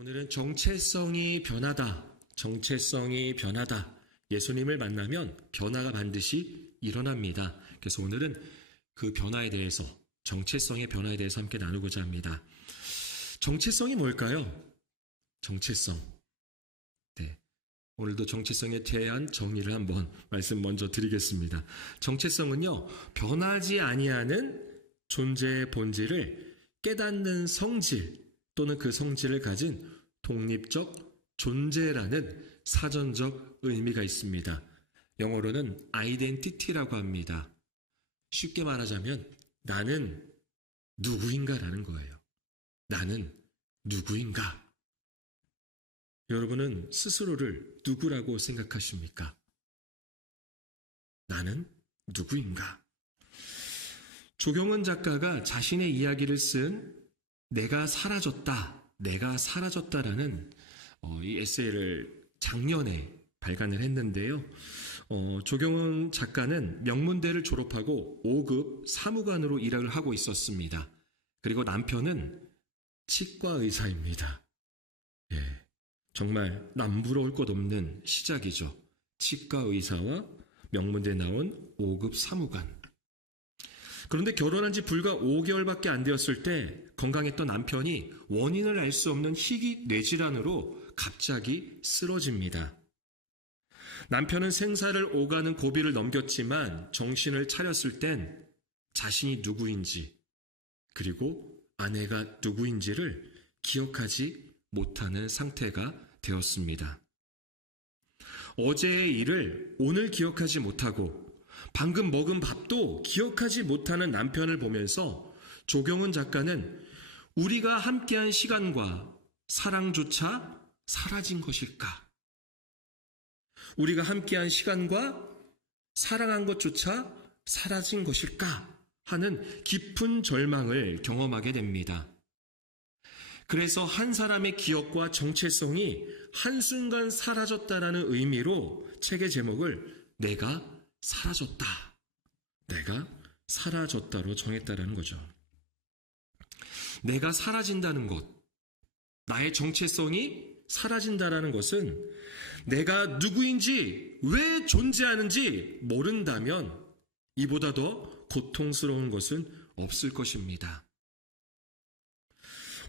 오늘은 정체성이 변하다. 정체성이 변하다. 예수님을 만나면 변화가 반드시 일어납니다. 그래서 오늘은 그 변화에 대해서, 정체성의 변화에 대해서 함께 나누고자 합니다. 정체성이 뭘까요? 정체성. 네. 오늘도 정체성에 대한 정의를 한번 말씀 먼저 드리겠습니다. 정체성은요, 변하지 아니하는 존재의 본질을 깨닫는 성질 또는 그 성질을 가진 독립적 존재라는 사전적 의미가 있습니다. 영어로는 identity라고 합니다. 쉽게 말하자면 나는 누구인가라는 거예요. 나는 누구인가? 여러분은 스스로를 누구라고 생각하십니까? 나는 누구인가? 조경원 작가가 자신의 이야기를 쓴 내가 사라졌다라는 이 에세이를 작년에 발간을 했는데요. 조경원 작가는 명문대를 졸업하고 5급 사무관으로 일을 하고 있었습니다. 그리고 남편은 치과 의사입니다. 예, 정말 남부러울 것 없는 시작이죠. 치과 의사와 명문대 나온 5급 사무관. 그런데 결혼한 지 불과 5개월밖에 안 되었을 때 건강했던 남편이 원인을 알 수 없는 희귀 뇌질환으로 갑자기 쓰러집니다. 남편은 생사를 오가는 고비를 넘겼지만 정신을 차렸을 땐 자신이 누구인지 그리고 아내가 누구인지를 기억하지 못하는 상태가 되었습니다. 어제의 일을 오늘 기억하지 못하고 방금 먹은 밥도 기억하지 못하는 남편을 보면서 조경원 작가는 우리가 함께한 시간과 사랑조차 사라진 것일까? 우리가 함께한 시간과 사랑한 것조차 사라진 것일까? 하는 깊은 절망을 경험하게 됩니다. 그래서 한 사람의 기억과 정체성이 한순간 사라졌다라는 의미로 책의 제목을 내가 사라졌다로 정했다라는 거죠. 내가 사라진다는 것, 나의 정체성이 사라진다라는 것은 내가 누구인지 왜 존재하는지 모른다면 이보다 더 고통스러운 것은 없을 것입니다.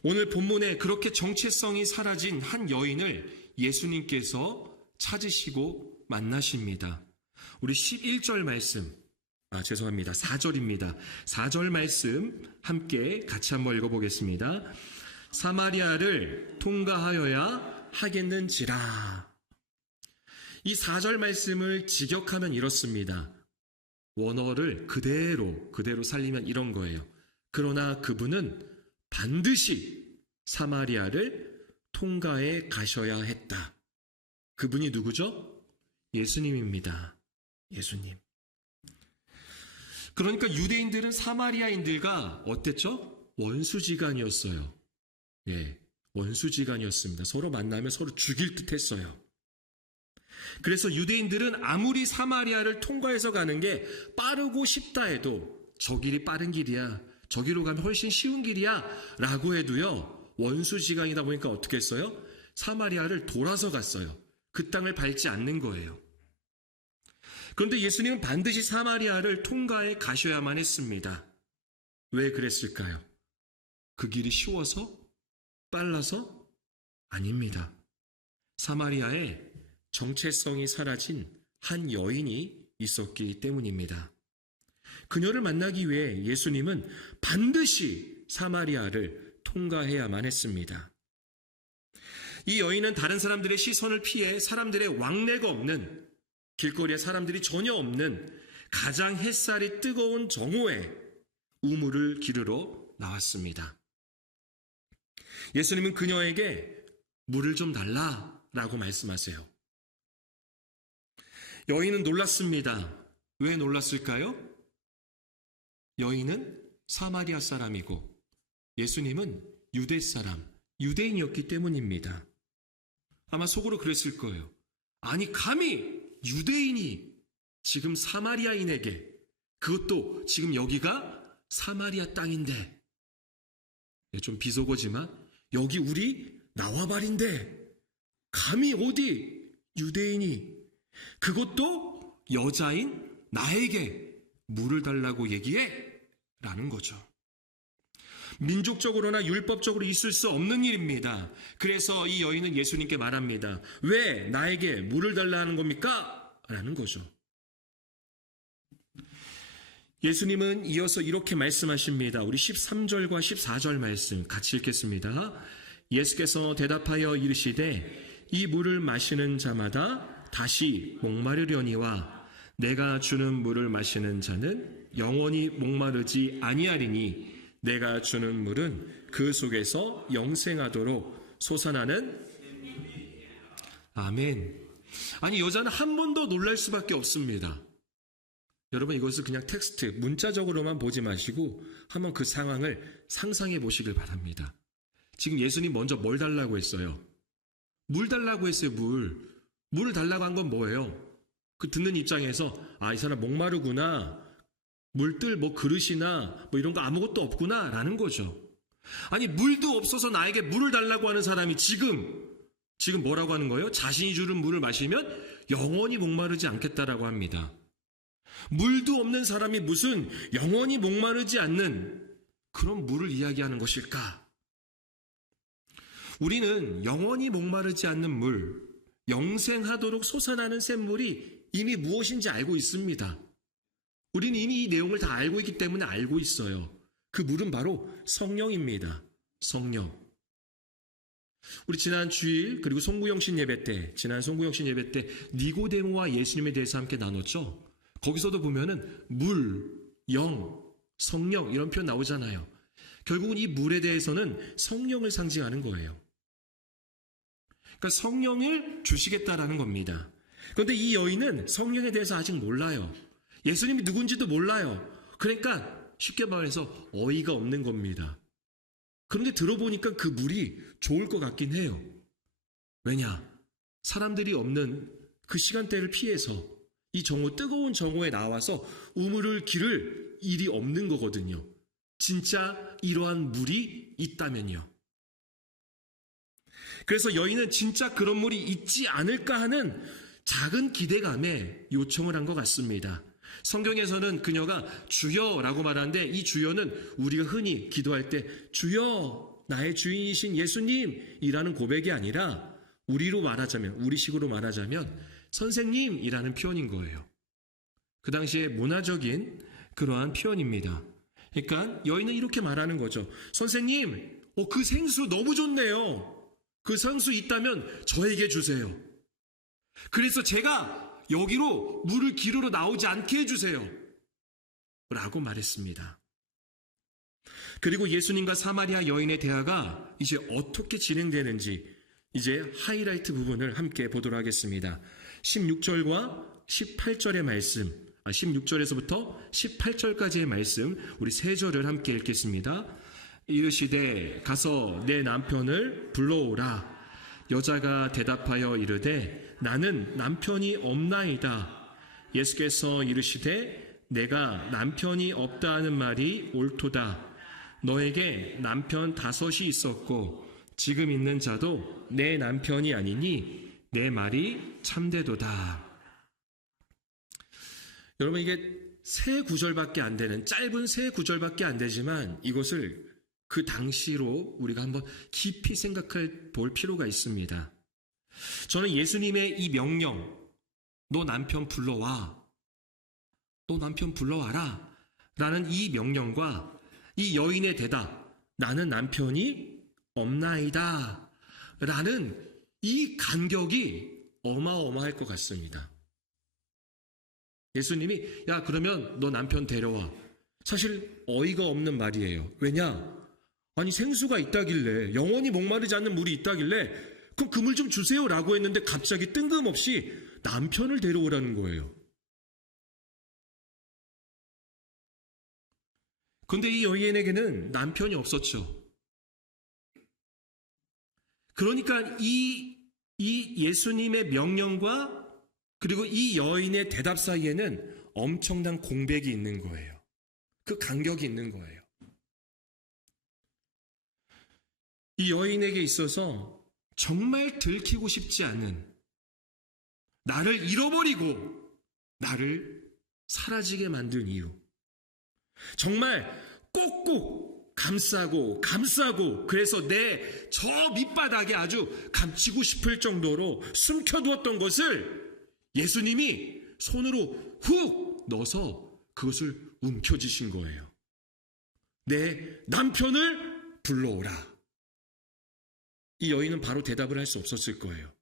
오늘 본문에 그렇게 정체성이 사라진 한 여인을 예수님께서 찾으시고 만나십니다. 우리 11절 말씀, 4절입니다. 4절 말씀 함께 같이 한번 읽어보겠습니다. 사마리아를 통과하여야 하겠는지라. 이 4절 말씀을 직역하면 이렇습니다. 원어를 그대로 살리면 이런 거예요. 그러나 그분은 반드시 사마리아를 통과해 가셔야 했다. 그분이 누구죠? 예수님입니다. 예수님. 그러니까 유대인들은 사마리아인들과 어땠죠? 원수지간이었어요. 예, 원수지간이었습니다. 서로 만나면 서로 죽일 듯 했어요. 그래서 유대인들은 아무리 사마리아를 통과해서 가는 게 빠르고 쉽다 해도 저 길이 빠른 길이야, 저기로 가면 훨씬 쉬운 길이야 라고 해도요, 원수지간이다 보니까 어떻게 했어요? 사마리아를 돌아서 갔어요. 그 땅을 밟지 않는 거예요. 그런데 예수님은 반드시 사마리아를 통과해 가셔야만 했습니다. 왜 그랬을까요? 그 길이 쉬워서? 빨라서? 아닙니다. 사마리아에 정체성이 사라진 한 여인이 있었기 때문입니다. 그녀를 만나기 위해 예수님은 반드시 사마리아를 통과해야만 했습니다. 이 여인은 다른 사람들의 시선을 피해 사람들의 왕래가 없는, 길거리에 사람들이 전혀 없는 가장 햇살이 뜨거운 정오에 우물을 기르러 나왔습니다. 예수님은 그녀에게 물을 좀 달라라고 말씀하세요. 여인은 놀랐습니다. 왜 놀랐을까요? 여인은 사마리아 사람이고 예수님은 유대 사람, 유대인이었기 때문입니다. 아마 속으로 그랬을 거예요. 아니 감히 유대인이 지금 사마리아인에게, 그것도 지금 여기가 사마리아 땅인데, 좀 비속어지만 여기 우리 나와 말인데 감히 어디 유대인이 그것도 여자인 나에게 물을 달라고 얘기해? 라는 거죠. 민족적으로나 율법적으로 있을 수 없는 일입니다. 그래서 이 여인은 예수님께 말합니다. 왜 나에게 물을 달라는 겁니까? 라는 거죠. 예수님은 이어서 이렇게 말씀하십니다. 우리 13절과 14절 말씀 같이 읽겠습니다. 예수께서 대답하여 이르시되 이 물을 마시는 자마다 다시 목마르려니와 내가 주는 물을 마시는 자는 영원히 목마르지 아니하리니 내가 주는 물은 그 속에서 영생하도록 솟아나는 아멘. 아니 여자는 한 번 더 놀랄 수밖에 없습니다. 여러분 이것을 그냥 텍스트 문자적으로만 보지 마시고 한번 그 상황을 상상해 보시길 바랍니다. 지금 예수님 먼저 뭘 달라고 했어요? 물 달라고 했어요. 물을 달라고 한 건 뭐예요? 그 듣는 입장에서 이 사람 목마르구나, 물들 그릇이나 이런 거 아무것도 없구나 라는 거죠. 아니 물도 없어서 나에게 물을 달라고 하는 사람이 지금 뭐라고 하는 거예요? 자신이 주는 물을 마시면 영원히 목마르지 않겠다라고 합니다. 물도 없는 사람이 무슨 영원히 목마르지 않는 그런 물을 이야기하는 것일까? 우리는 영원히 목마르지 않는 물, 영생하도록 솟아나는 샘물이 이미 무엇인지 알고 있습니다. 우리는 이미 이 내용을 다 알고 있기 때문에 알고 있어요. 그 물은 바로 성령입니다. 성령. 우리 지난 주일 그리고 송구영신 예배 때, 니고데모와 예수님에 대해서 함께 나눴죠. 거기서도 보면은 물, 영, 성령 이런 표현 나오잖아요. 결국은 이 물에 대해서는 성령을 상징하는 거예요. 그러니까 성령을 주시겠다라는 겁니다. 그런데 이 여인은 성령에 대해서 아직 몰라요. 예수님이 누군지도 몰라요. 그러니까 쉽게 말해서 어이가 없는 겁니다. 그런데 들어보니까 그 물이 좋을 것 같긴 해요. 왜냐? 사람들이 없는 그 시간대를 피해서 이 뜨거운 정오에 나와서 우물을 기를 일이 없는 거거든요. 진짜 이러한 물이 있다면요. 그래서 여인은 진짜 그런 물이 있지 않을까 하는 작은 기대감에 요청을 한 것 같습니다. 성경에서는 그녀가 주여라고 말하는데 이 주여는 우리가 흔히 기도할 때 주여 나의 주인이신 예수님이라는 고백이 아니라 우리식으로 말하자면 선생님이라는 표현인 거예요. 그 당시에 문화적인 그러한 표현입니다. 그러니까 여인은 이렇게 말하는 거죠. 선생님, 그 생수 너무 좋네요. 그 생수 있다면 저에게 주세요. 그래서 제가 여기로 물을 기르러 나오지 않게 해주세요. 라고 말했습니다. 그리고 예수님과 사마리아 여인의 대화가 이제 어떻게 진행되는지 이제 하이라이트 부분을 함께 보도록 하겠습니다. 16절과 18절의 말씀, 16절에서부터 18절까지의 말씀, 우리 세 절을 함께 읽겠습니다. 이르시되 가서 내 남편을 불러오라. 여자가 대답하여 이르되 나는 남편이 없나이다. 예수께서 이르시되 내가 남편이 없다 하는 말이 옳도다. 너에게 남편 5이 있었고 지금 있는 자도 내 남편이 아니니 내 말이 참되도다. 여러분 이게 세 구절밖에 안 되는 짧은 세 구절밖에 안 되지만 이것을 그 당시로 우리가 한번 깊이 생각해 볼 필요가 있습니다. 저는 예수님의 이 명령, 너 남편 불러와, 너 남편 불러와라 라는 이 명령과 이 여인의 대답, 나는 남편이 없나이다 라는 이 간격이 어마어마할 것 같습니다. 예수님이 야 그러면 너 남편 데려와. 사실 어이가 없는 말이에요. 왜냐? 아니 생수가 있다길래, 영원히 목마르지 않는 물이 있다길래 그럼 그 물 좀 주세요 라고 했는데 갑자기 뜬금없이 남편을 데려오라는 거예요. 그런데 이 여인에게는 남편이 없었죠. 그러니까 이 예수님의 명령과 그리고 이 여인의 대답 사이에는 엄청난 공백이 있는 거예요. 그 간격이 있는 거예요. 이 여인에게 있어서 정말 들키고 싶지 않은, 나를 잃어버리고 나를 사라지게 만든 이유, 정말 꼭꼭 감싸고 그래서 내 저 밑바닥에 아주 감추고 싶을 정도로 숨겨두었던 것을 예수님이 손으로 훅 넣어서 그것을 움켜쥐신 거예요. 내 남편을 불러오라. 이 여인은 바로 대답을 할 수 없었을 거예요.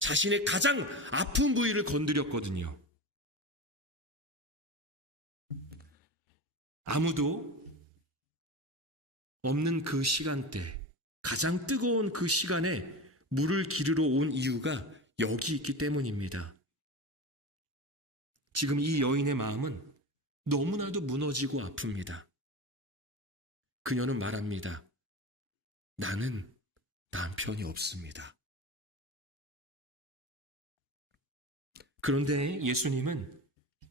자신의 가장 아픈 부위를 건드렸거든요. 아무도 없는 그 시간대, 가장 뜨거운 그 시간에 물을 기르러 온 이유가 여기 있기 때문입니다. 지금 이 여인의 마음은 너무나도 무너지고 아픕니다. 그녀는 말합니다. 나는 남편이 없습니다. 그런데 예수님은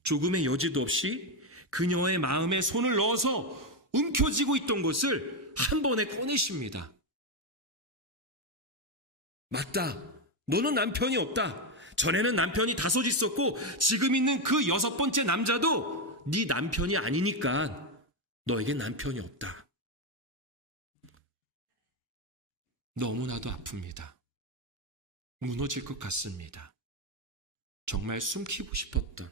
조금의 여지도 없이 그녀의 마음에 손을 넣어서 움켜쥐고 있던 것을 한 번에 꺼내십니다. 맞다. 너는 남편이 없다. 전에는 남편이 5 있었고 지금 있는 그 6번째 남자도 네 남편이 아니니까 너에게 남편이 없다. 너무나도 아픕니다. 무너질 것 같습니다. 정말 숨기고 싶었던,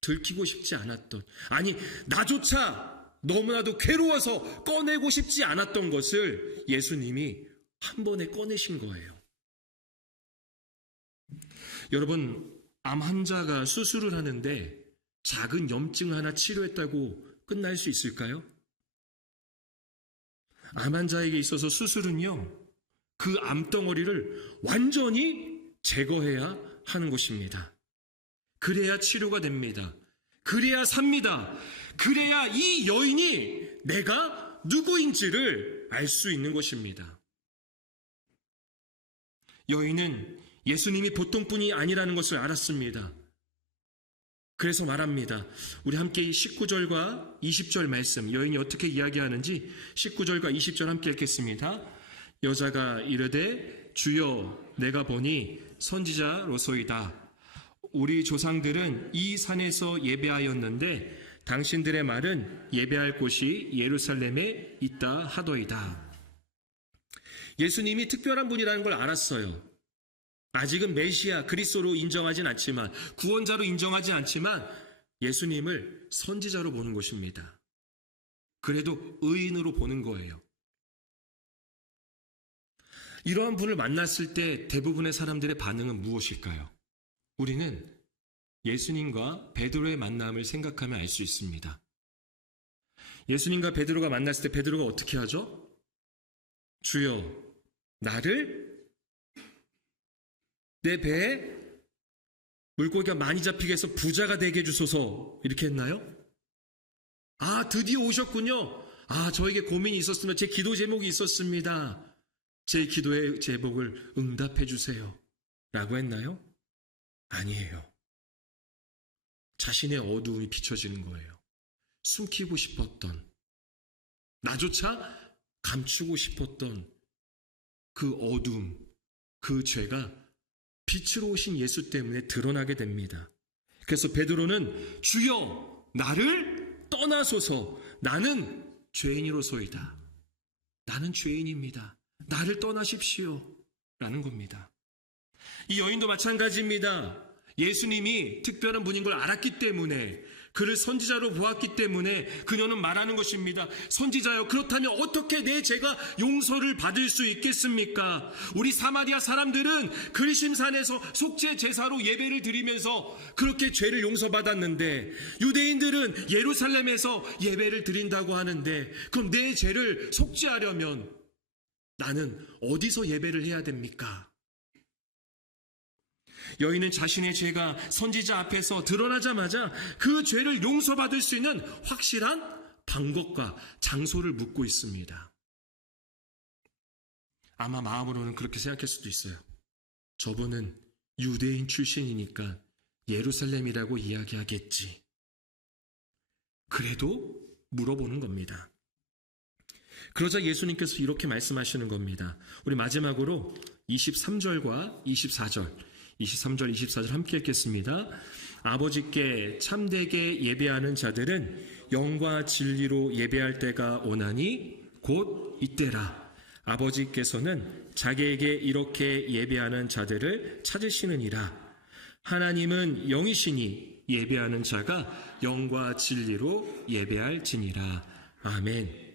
들키고 싶지 않았던, 아니 나조차 너무나도 괴로워서 꺼내고 싶지 않았던 것을 예수님이 한 번에 꺼내신 거예요. 여러분, 암 환자가 수술을 하는데 작은 염증 하나 치료했다고 끝날 수 있을까요? 암 환자에게 있어서 수술은요, 그 암덩어리를 완전히 제거해야 하는 것입니다. 그래야 치료가 됩니다. 그래야 삽니다. 그래야 이 여인이 내가 누구인지를 알 수 있는 것입니다. 여인은 예수님이 보통뿐이 아니라는 것을 알았습니다. 그래서 말합니다. 우리 함께 19절과 20절 말씀, 여인이 어떻게 이야기하는지 19절과 20절 함께 읽겠습니다. 여자가 이르되 주여 내가 보니 선지자로소이다. 우리 조상들은 이 산에서 예배하였는데 당신들의 말은 예배할 곳이 예루살렘에 있다 하더이다. 예수님이 특별한 분이라는 걸 알았어요. 아직은 메시아, 그리스도로 인정하진 않지만, 구원자로 인정하진 않지만 예수님을 선지자로 보는 것입니다. 그래도 의인으로 보는 거예요. 이러한 분을 만났을 때 대부분의 사람들의 반응은 무엇일까요? 우리는 예수님과 베드로의 만남을 생각하면 알 수 있습니다. 예수님과 베드로가 만났을 때 베드로가 어떻게 하죠? 주여, 나를 내 배에 물고기가 많이 잡히게 해서 부자가 되게 해주소서, 이렇게 했나요? 아, 드디어 오셨군요. 아, 저에게 고민이 있었으면 제 기도 제목이 있었습니다. 제 기도의 제목을 응답해 주세요. 라고 했나요? 아니에요. 자신의 어두움이 비춰지는 거예요. 숨기고 싶었던, 나조차 감추고 싶었던 그 어두움, 그 죄가 빛으로 오신 예수 때문에 드러나게 됩니다. 그래서 베드로는 주여 나를 떠나소서, 나는 죄인이로소이다. 나는 죄인입니다. 나를 떠나십시오. 라는 겁니다. 이 여인도 마찬가지입니다. 예수님이 특별한 분인 걸 알았기 때문에, 그를 선지자로 보았기 때문에 그녀는 말하는 것입니다. 선지자여, 그렇다면 어떻게 내 죄가 용서를 받을 수 있겠습니까? 우리 사마리아 사람들은 그리심산에서 속죄 제사로 예배를 드리면서 그렇게 죄를 용서받았는데, 유대인들은 예루살렘에서 예배를 드린다고 하는데, 그럼 내 죄를 속죄하려면 나는 어디서 예배를 해야 됩니까? 여인은 자신의 죄가 선지자 앞에서 드러나자마자 그 죄를 용서받을 수 있는 확실한 방법과 장소를 묻고 있습니다. 아마 마음으로는 그렇게 생각할 수도 있어요. 저분은 유대인 출신이니까 예루살렘이라고 이야기하겠지. 그래도 물어보는 겁니다. 그러자 예수님께서 이렇게 말씀하시는 겁니다. 우리 마지막으로 23절과 24절, 23절, 24절 함께 읽겠습니다. 아버지께 참되게 예배하는 자들은 영과 진리로 예배할 때가 오나니 곧 이때라. 아버지께서는 자기에게 이렇게 예배하는 자들을 찾으시느니라. 하나님은 영이시니 예배하는 자가 영과 진리로 예배할지니라. 아멘.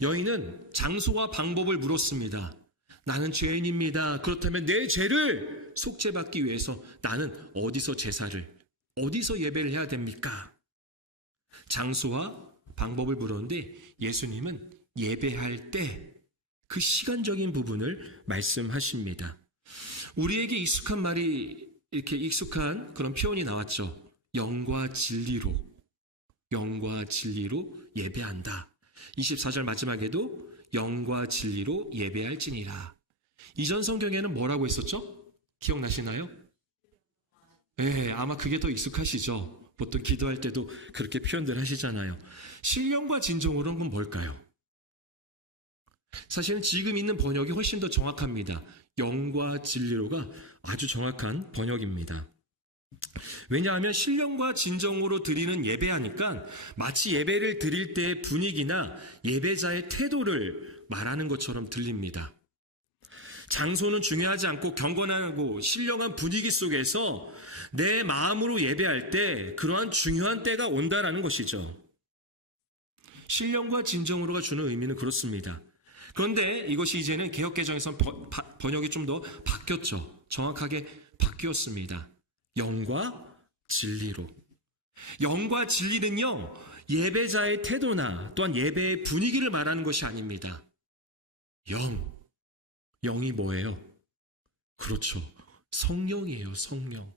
여인은 장소와 방법을 물었습니다. 나는 죄인입니다. 그렇다면 내 죄를 속죄받기 위해서 나는 어디서 예배를 해야 됩니까? 장소와 방법을 물었는데 예수님은 예배할 때 그 시간적인 부분을 말씀하십니다. 우리에게 익숙한 말이 이렇게 익숙한 그런 표현이 나왔죠. 영과 진리로 예배한다. 24절 마지막에도 영과 진리로 예배할지니라. 이전 성경에는 뭐라고 했었죠? 기억나시나요? 네, 아마 그게 더 익숙하시죠? 보통 기도할 때도 그렇게 표현들 하시잖아요. 신령과 진정으로는 뭘까요? 사실은 지금 있는 번역이 훨씬 더 정확합니다. 영과 진리로가 아주 정확한 번역입니다. 왜냐하면 신령과 진정으로 드리는 예배하니까 마치 예배를 드릴 때의 분위기나 예배자의 태도를 말하는 것처럼 들립니다. 장소는 중요하지 않고 경건하고 신령한 분위기 속에서 내 마음으로 예배할 때 그러한 중요한 때가 온다라는 것이죠. 신령과 진정으로가 주는 의미는 그렇습니다. 그런데 이것이 이제는 개역개정에서 번역이 좀 더 바뀌었죠. 정확하게 바뀌었습니다. 영과 진리로. 영과 진리는요, 예배자의 태도나 또한 예배의 분위기를 말하는 것이 아닙니다. 영이 뭐예요? 그렇죠. 성령이에요, 성령.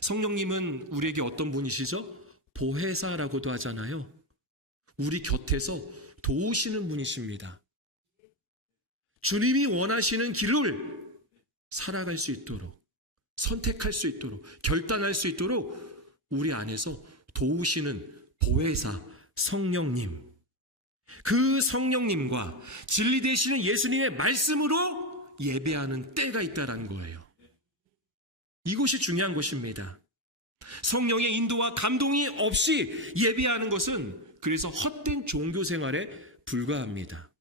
성령님은 우리에게 어떤 분이시죠? 보혜사라고도 하잖아요. 우리 곁에서 도우시는 분이십니다. 주님이 원하시는 길을 살아갈 수 있도록, 선택할 수 있도록, 결단할 수 있도록 우리 안에서 도우시는 보혜사 성령님. 그 성령님과 진리 되시는 예수님의 말씀으로 예배하는 때가 있다는 거예요. 이것이 중요한 것입니다. 성령의 인도와 감동이 없이 예배하는 것은 그래서 헛된 종교 생활에 불과합니다.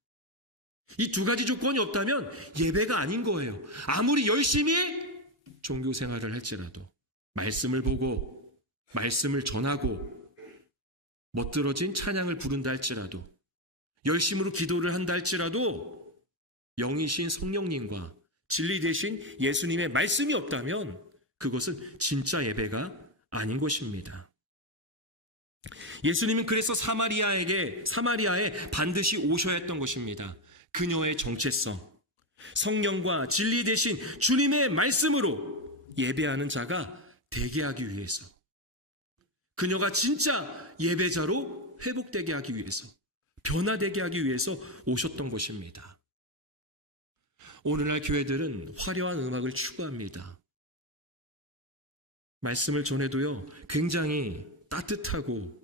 이 두 가지 조건이 없다면 예배가 아닌 거예요. 아무리 열심히 종교 생활을 할지라도, 말씀을 보고 말씀을 전하고 멋들어진 찬양을 부른다 할지라도, 열심으로 기도를 한다 할지라도 영이신 성령님과 진리 되신 예수님의 말씀이 없다면 그것은 진짜 예배가 아닌 것입니다. 예수님은 그래서 사마리아에 반드시 오셔야 했던 것입니다. 그녀의 정체성, 성령과 진리 되신 주님의 말씀으로 예배하는 자가 되게 하기 위해서, 그녀가 진짜 예배자로 회복되게 하기 위해서, 변화되게 하기 위해서 오셨던 것입니다. 오늘날 교회들은 화려한 음악을 추구합니다. 말씀을 전해도요, 굉장히 따뜻하고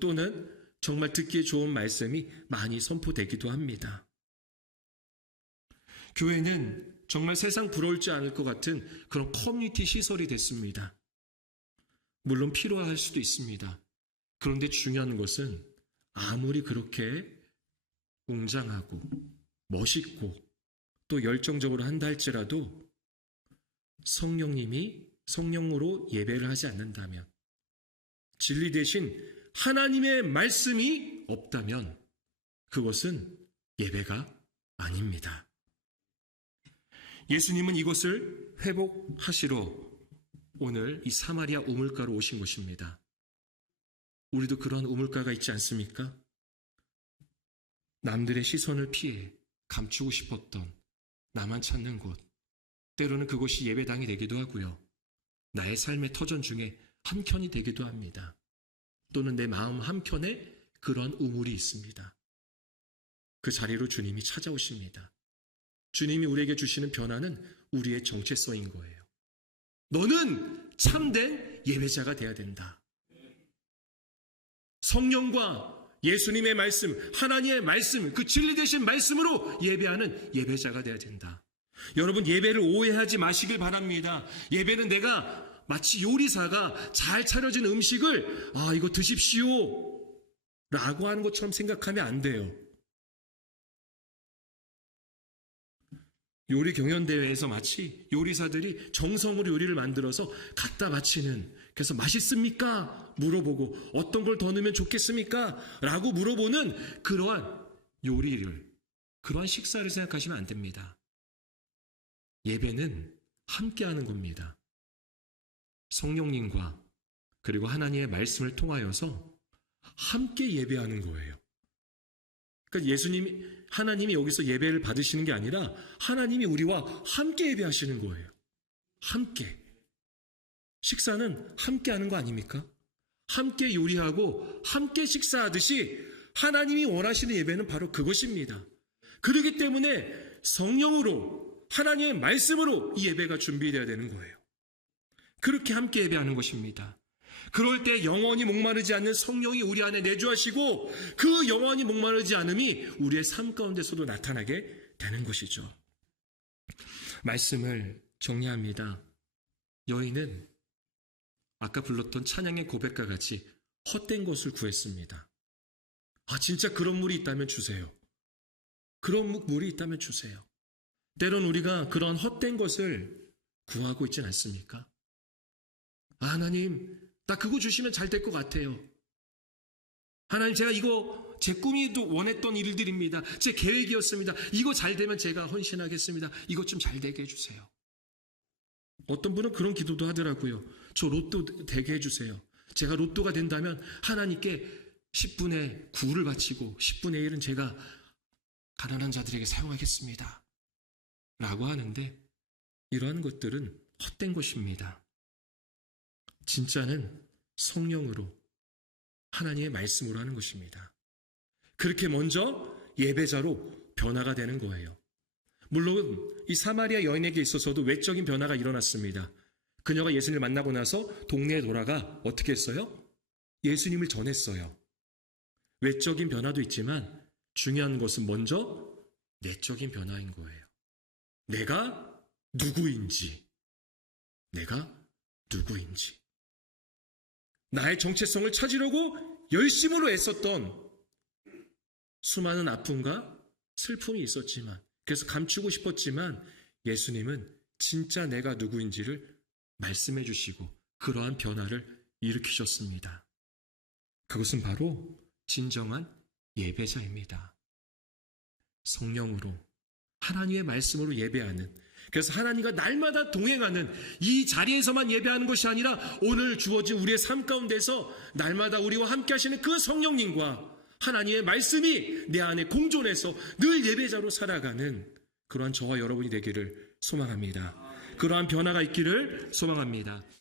또는 정말 듣기에 좋은 말씀이 많이 선포되기도 합니다. 교회는 정말 세상 부러울지 않을 것 같은 그런 커뮤니티 시설이 됐습니다. 물론 필요할 수도 있습니다. 그런데 중요한 것은 아무리 그렇게 웅장하고 멋있고 또 열정적으로 한다 할지라도 성령으로 예배를 하지 않는다면, 진리 대신 하나님의 말씀이 없다면 그것은 예배가 아닙니다. 예수님은 이것을 회복하시러 오늘 이 사마리아 우물가로 오신 것입니다. 우리도 그런 우물가가 있지 않습니까? 남들의 시선을 피해 감추고 싶었던 나만 찾는 곳, 때로는 그것이 예배당이 되기도 하고요. 나의 삶의 터전 중에 한켠이 되기도 합니다. 또는 내 마음 한켠에 그런 우물이 있습니다. 그 자리로 주님이 찾아오십니다. 주님이 우리에게 주시는 변화는 우리의 정체성인 거예요. 너는 참된 예배자가 되어야 된다. 성령과 예수님의 말씀, 하나님의 말씀, 그 진리 되신 말씀으로 예배하는 예배자가 되어야 된다. 여러분, 예배를 오해하지 마시길 바랍니다. 예배는 내가 마치 요리사가 잘 차려진 음식을 이거 드십시오 라고 하는 것처럼 생각하면 안 돼요. 요리 경연대회에서 마치 요리사들이 정성으로 요리를 만들어서 갖다 바치는, 그래서 맛있습니까? 물어보고 어떤 걸 더 넣으면 좋겠습니까? 라고 물어보는 그러한 요리를, 그러한 식사를 생각하시면 안 됩니다. 예배는 함께하는 겁니다. 성령님과 그리고 하나님의 말씀을 통하여서 함께 예배하는 거예요. 그러니까 하나님이 여기서 예배를 받으시는 게 아니라 하나님이 우리와 함께 예배하시는 거예요. 함께. 식사는 함께 하는 거 아닙니까? 함께 요리하고 함께 식사하듯이 하나님이 원하시는 예배는 바로 그것입니다. 그렇기 때문에 성령으로, 하나님의 말씀으로 이 예배가 준비되어야 되는 거예요. 그렇게 함께 예배하는 것입니다. 그럴 때 영원히 목마르지 않는 성령이 우리 안에 내주하시고 그 영원히 목마르지 않음이 우리의 삶 가운데서도 나타나게 되는 것이죠. 말씀을 정리합니다. 여인은 아까 불렀던 찬양의 고백과 같이 헛된 것을 구했습니다. 진짜 그런 물이 있다면 주세요. 그런 물이 있다면 주세요. 때론 우리가 그런 헛된 것을 구하고 있진 않습니까? 하나님, 나 그거 주시면 잘 될 것 같아요. 하나님, 제가 이거 제 꿈이도 원했던 일들입니다. 제 계획이었습니다. 이거 잘 되면 제가 헌신하겠습니다. 이것 좀 잘 되게 해주세요. 어떤 분은 그런 기도도 하더라고요. 저 로또 되게 해주세요. 제가 로또가 된다면 하나님께 10분의 9를 바치고 10분의 1은 제가 가난한 자들에게 사용하겠습니다. 라고 하는데 이러한 것들은 헛된 것입니다. 진짜는 성령으로, 하나님의 말씀으로 하는 것입니다. 그렇게 먼저 예배자로 변화가 되는 거예요. 물론 이 사마리아 여인에게 있어서도 외적인 변화가 일어났습니다. 그녀가 예수님을 만나고 나서 동네에 돌아가 어떻게 했어요? 예수님을 전했어요. 외적인 변화도 있지만 중요한 것은 먼저 내적인 변화인 거예요. 내가 누구인지. 나의 정체성을 찾으려고 열심으로 애썼던 수많은 아픔과 슬픔이 있었지만, 그래서 감추고 싶었지만 예수님은 진짜 내가 누구인지를 말씀해 주시고 그러한 변화를 일으키셨습니다. 그것은 바로 진정한 예배자입니다. 성령으로, 하나님의 말씀으로 예배하는, 그래서 하나님과 날마다 동행하는 이 자리에서만 예배하는 것이 아니라 오늘 주어진 우리의 삶 가운데서 날마다 우리와 함께 하시는 그 성령님과 하나님의 말씀이 내 안에 공존해서 늘 예배자로 살아가는 그러한 저와 여러분이 되기를 소망합니다. 그러한 변화가 있기를 소망합니다.